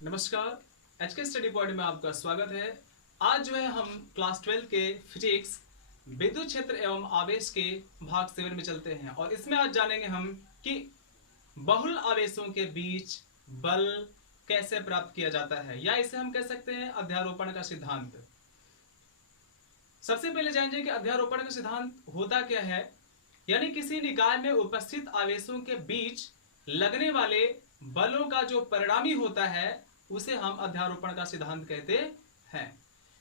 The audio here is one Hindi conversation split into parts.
नमस्कार। एचके स्टडी पॉइंट में आपका स्वागत है। आज जो है हम क्लास 12 के फिजिक्स विद्युत क्षेत्र एवं आवेश के भाग 7 में चलते हैं और इसमें आज जानेंगे हम कि बहुल आवेशों के बीच बल कैसे प्राप्त किया जाता है, या इसे हम कह सकते हैं अध्यारोपण का सिद्धांत। सबसे पहले जानेंगे कि अध्यारोपण का सिद्धांत होता क्या है। यानी किसी निकाय में उपस्थित आवेशों के बीच लगने वाले बलों का जो परिणामी होता है उसे हम अध्यारोपण का सिद्धांत कहते हैं।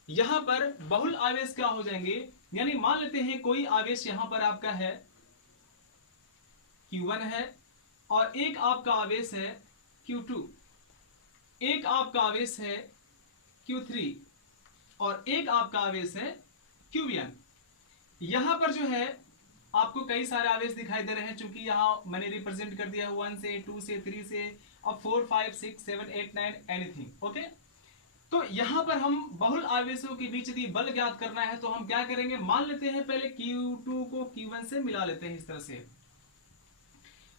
यहां पर बहुल आवेश क्या हो जाएंगे, यानी मान लेते हैं कोई आवेश यहां पर आपका है Q1 है और एक आपका आवेश है Q2, एक आपका आवेश है Q3 और एक आपका आवेश है Qn। यहां पर जो है आपको कई सारे आवेश दिखाई दे रहे हैं, चूंकि यहां मैंने रिप्रेजेंट कर दिया 1 से 2 से 3 से और 4 5 6 7 8 9 एनीथिंग। ओके, तो यहां पर हम बहुल आवेशों के बीच यदि बल ज्ञात करना है तो हम क्या करेंगे, मान लेते हैं पहले Q2 को Q1 से मिला लेते हैं। इस तरह से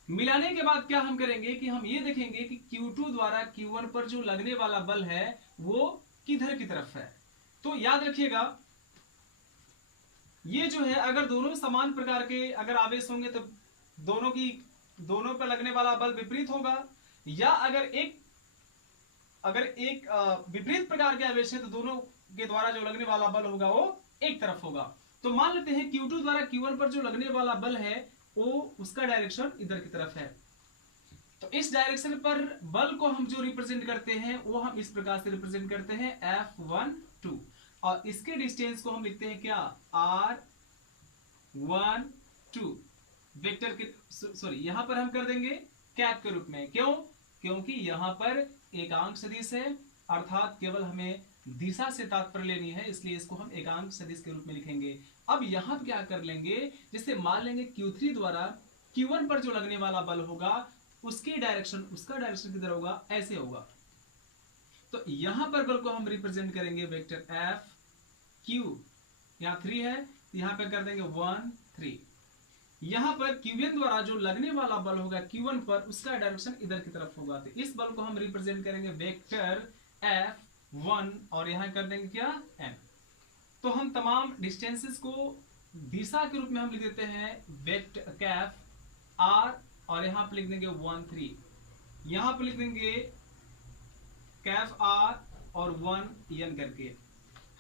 मिलाने के बाद क्या हम करेंगे कि हम ये देखेंगे कि Q2 द्वारा Q1 पर जो लगने वाला बल है वो किधर की तरफ है। तो याद रखिएगा, ये जो है अगर दोनों समान प्रकार के अगर आवेश होंगे तो दोनों पर लगने वाला बल विपरीत होगा, या अगर एक विपरीत प्रकार के आवेश है तो दोनों के द्वारा जो लगने वाला बल होगा वो एक तरफ होगा। तो मान लेते हैं Q2 द्वारा Q1 पर जो लगने वाला बल है वो उसका डायरेक्शन इधर की तरफ है। तो इस डायरेक्शन पर बल को हम जो रिप्रेजेंट करते हैं वो हम इस प्रकार से रिप्रेजेंट करते हैं F12, और इसके डिस्टेंस को हम लिखते हैं क्या, R12 वेक्टर के, सॉरी यहां पर हम कर देंगे कैप के रूप में। क्यों? क्योंकि यहां पर एकांक सदिश है, अर्थात केवल हमें दिशा से तात्पर्य लेनी है, इसलिए इसको हम एकांक सदिश के रूप में लिखेंगे। अब यहां क्या कर लेंगे, जैसे मान लेंगे Q3 द्वारा Q1 पर जो लगने वाला बल होगा उसका डायरेक्शन किधर होगा, ऐसे होगा। तो यहां पर बल को हम रिप्रेजेंट करेंगे वेक्टर F Q, यहां 3 है, यहां पे कर देंगे 1 3। यहां पर Qn द्वारा जो लगने वाला बल होगा Q1 पर उसका डायरेक्शन इधर की तरफ होगा, तो इस बल को हम रिप्रेजेंट करेंगे वेक्टर F1 और यहां कर देंगे क्या, n। तो हम तमाम डिस्टेंसेस को दिशा के रूप में हम लिख देते हैं वेक्टर कैफ R, और यहां पर लिख देंगे 1 3, यहां पर लिख देंगे कैफ R और 1 n करके।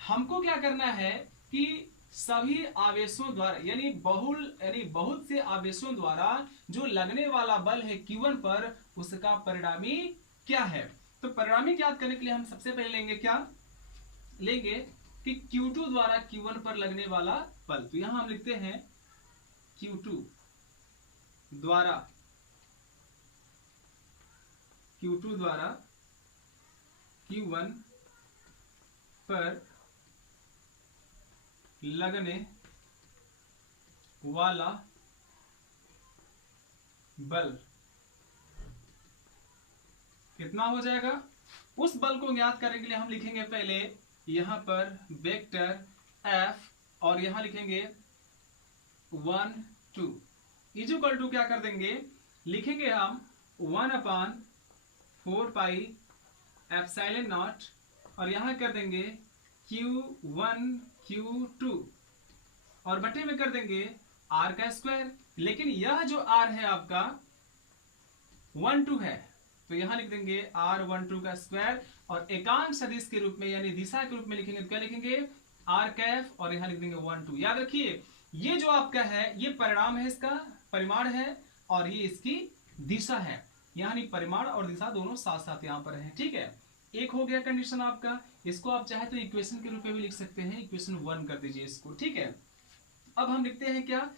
हमको क्या करना है कि सभी आवेशों द्वारा यानी बहुत से आवेशों द्वारा जो लगने वाला बल है Q1 पर उसका परिणामी क्या है। तो परिणामी ज्ञात करने के लिए हम सबसे पहले लेंगे क्या, लेंगे कि Q2 द्वारा Q1 पर लगने वाला बल। तो यहां हम लिखते हैं Q2 द्वारा Q1 पर लगने वाला बल कितना हो जाएगा। उस बल को ज्ञात करने के लिए हम लिखेंगे पहले यहां पर वेक्टर F और यहां लिखेंगे 1 2 इक्वल टू क्या कर देंगे, लिखेंगे हम 1/4 पाई एप्सिलॉन नॉट और यहां कर देंगे Q1 Q2 और बटे में कर देंगे R का स्क्वायर। लेकिन यह जो R है आपका 1 2 है, तो यहां लिख देंगे R12 का स्क्वायर और एकांक सदिश के रूप में यानी दिशा के रूप में लिखेंगे तो क्या लिखेंगे, R कैफ और यहां लिख देंगे 1 2। याद रखिए ये जो आपका है ये परिणाम है, इसका परिमाण है, और ये इसकी दिशा है। यानी परिमाण और दिशा दोनों साथ साथ यहां पर है। ठीक है, एक हो गया कंडीशन आपका। इसको आप चाहे तो इक्वेशन के रूप में भी लिख सकते हैं, इक्वेशन 1 कर दीजिए इसको। ठीक है, अब हम लिखते हैं क्या,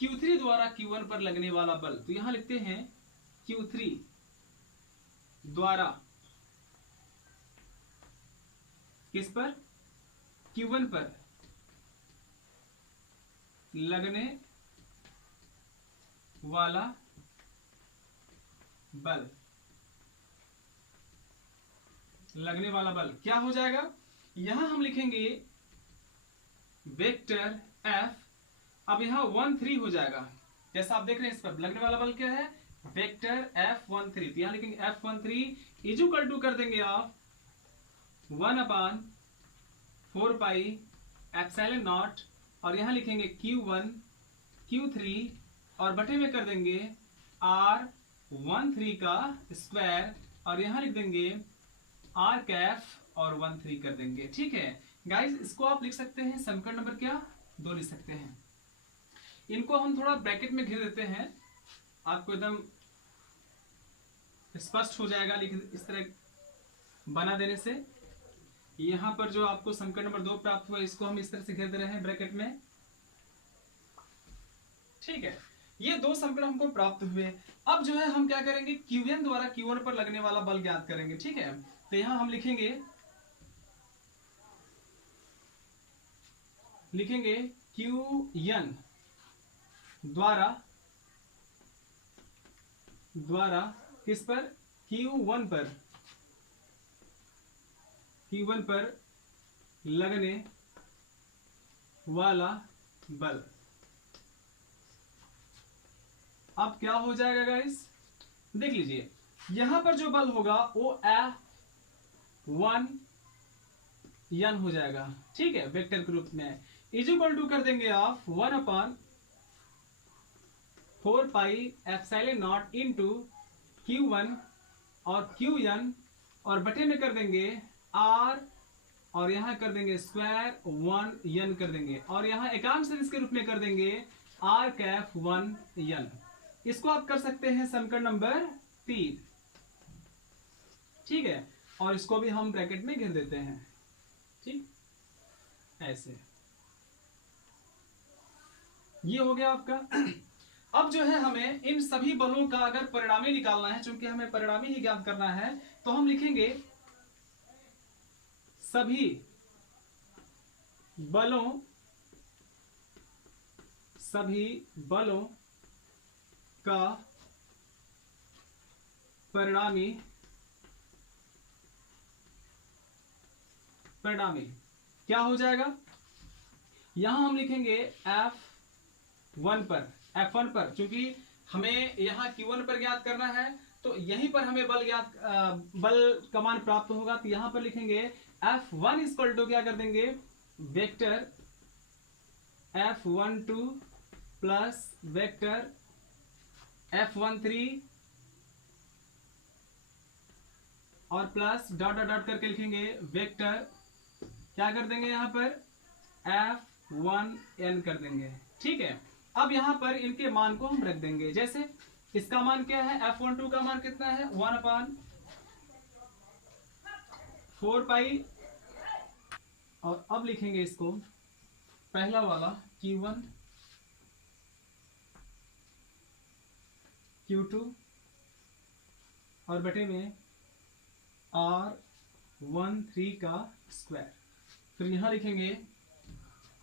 Q3 द्वारा Q1 पर लगने वाला बल। तो यहां लिखते हैं Q3 द्वारा किस पर, Q1 पर लगने वाला बल, लगने वाला बल क्या हो जाएगा, यहां हम लिखेंगे वेक्टर F। अब यहां 1 3 हो जाएगा, जैसा आप देख रहे हैं इस पर लगने वाला बल क्या है वेक्टर F13, तो यहां लिखेंगे F13 इज इक्वल टू कर देंगे आप 1/4 पाई एप्सिलॉन नॉट, और यहां लिखेंगे Q1 Q3 और बटे में कर देंगे R13 का स्क्वायर, और यहां लिख देंगे R कैफ और 13 कर देंगे। ठीक है गाइस, इसको आप लिख सकते हैं समीकरण नंबर क्या 2 लिख सकते हैं। इनको हम थोड़ा ब्रैकेट में घेर देते हैं, आपको एकदम स्पष्ट हो जाएगा लिख इस तरह बना देने से। यहां पर जो आपको समीकरण नंबर 2 प्राप्त हुआ इसको हम इस तरह से घेर दे रहे हैं ब्रैकेट में। ठीक है, ये 2 समीकरण हमको प्राप्त हुए। अब जो है हम क्या करेंगे, Qn द्वारा Q1 पर लगने वाला बल ज्ञात करेंगे। ठीक है, तो यहां हम लिखेंगे Qn द्वारा किस पर, Q1 पर लगने वाला बल। अब क्या हो जाएगा गाइस, देख लीजिए, यहां पर जो बल होगा वो F1N हो जाएगा। ठीक है, वेक्टर के रूप में इज इक्वल टू कर देंगे आप 1/4 pi epsilon not into Q1 और Qn, और बटे में कर देंगे R, और यहां कर देंगे स्क्वायर 1n कर देंगे, और यहां एकांक सदिश के रूप में कर देंगे R कैफ 1n। इसको आप कर सकते हैं समीकरण नंबर 3। ठीक है, और इसको भी हम ब्रैकेट में घेर देते हैं। ठीक, ऐसे ये हो गया आपका। अब जो है हमें इन सभी बलों का अगर परिणामी निकालना है, चूंकि हमें परिणामी ही ज्ञात करना है, तो हम लिखेंगे सभी बलों का परिणामी क्या हो जाएगा, यहां हम लिखेंगे F1 पर, चूंकि हमें यहां Q1 पर ज्ञात करना है, तो यहीं पर हमें बल का मान प्राप्त होगा। तो यहां पर लिखेंगे F1 इक्वल टू क्या कर देंगे, vector F12 plus vector F13 और प्लस डॉट डॉट डॉट करके लिखेंगे वेक्टर क्या कर देंगे यहां पर F1N कर देंगे। ठीक है, अब यहां पर इनके मान को हम रख देंगे। जैसे इसका मान क्या है, F12 का मान कितना है 1/4 पाई, और अब लिखेंगे इसको पहला वाला Q1 Q2 और बटे में R13 का स्क्वायर, फिर यहां लिखेंगे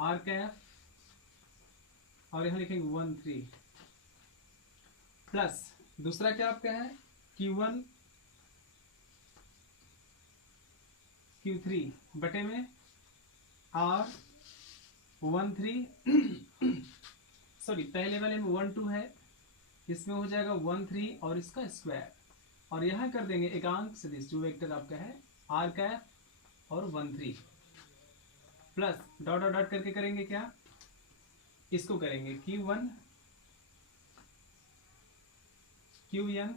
R कैफ और यहां लिखेंगे 13 प्लस दूसरा क्या आपका है Q1 Q3 बटे में R13 सॉरी पहले वाले में 12 है, इसमें हो जाएगा 13 और इसका स्क्वायर, और यहां कर देंगे एकांक सदिश जो वेक्टर आपका है R कैफ और 13 प्लस डॉट डॉट डॉट करके करेंगे क्या, इसको करेंगे Q1 Qn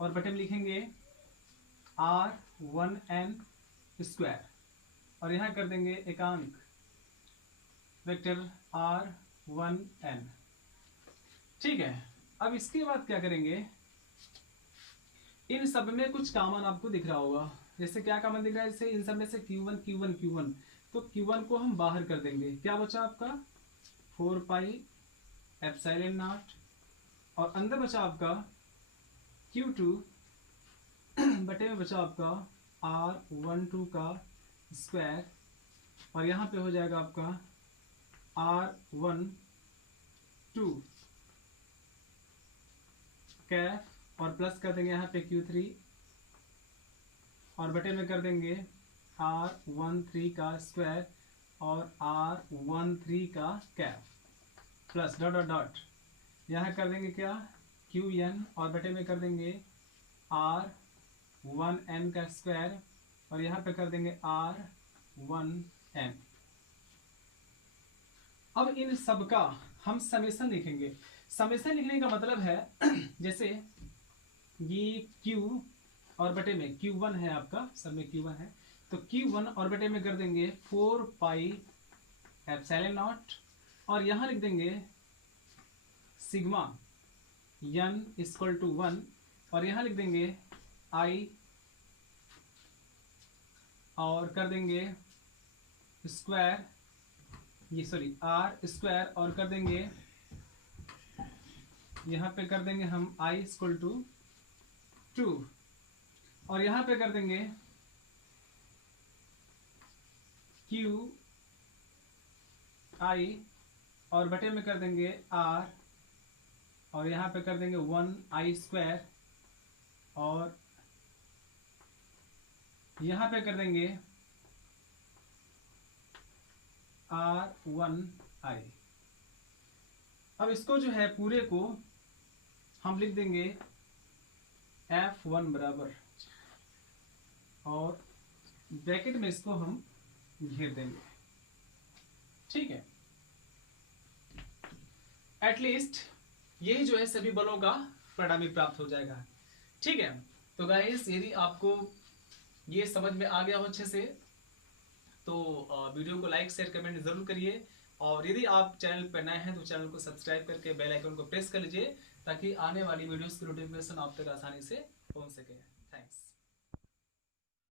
और बटे में लिखेंगे R1N स्क्वायर, और यहां कर देंगे एकांक वेक्टर R1N। ठीक है, अब इसके बाद क्या करेंगे, इन सब में कुछ कॉमन आपको दिख रहा होगा। जैसे क्या कॉमन दिख रहा है, जैसे इन सब में से Q1 तो Q1 को हम बाहर कर देंगे। क्या बचा आपका 4 पाई एप्सिलॉन नॉट, और अंदर बचा आपका Q2 बटे में बचा आपका R12 का स्क्वायर, और यहां पे हो जाएगा आपका R12 कैफ और प्लस कर देंगे यहाँ पे Q3 और बटे में कर देंगे R13 का स्क्वायर और R13 का Kaif plus dot dot dot यहाँ कर देंगे क्या क्यू एन और बटे में कर देंगे आर 1n का स्क्वायर और यहाँ पे कर देंगे आर 1n। अब इन सब का हम समेशन लिखेंगे। समेशन लिखने का मतलब है जैसे ये q और बटे में q1 है आपका, सब में q1 है, तो q1 और बटे में कर देंगे 4 पाई एप्सिलॉन नॉट और यहां लिख देंगे सिग्मा n इक्वल टू 1 और यहां लिख देंगे i और कर देंगे स्क्वायर, ये सॉरी आर स्क्वायर और कर देंगे यहाँ पे कर देंगे हम i इक्वल टू 2 और यहाँ पे कर देंगे q i और बटे में कर देंगे r और यहाँ पे कर देंगे 1i स्क्वायर और यहाँ पे कर देंगे r1i। अब इसको जो है पूरे को हम लिख देंगे f1 बराबर और ब्रैकेट में इसको हम घेर देंगे। ठीक है, एटलीस्ट यही जो है सभी बलों का परिणामी प्राप्त हो जाएगा। ठीक है, तो गाइस यदि आपको ये समझ में आ गया हो अच्छे से तो वीडियो को लाइक शेयर कमेंट जरूर करिए और यदि आप चैनल पर नए हैं तो चैनल को सब्सक्राइब करके बेल आइकन को प्रेस कर लीजिए ताकि आने वाली वीडियोस की नोटिफिकेशन आप तक आसानी से पहुंच सके।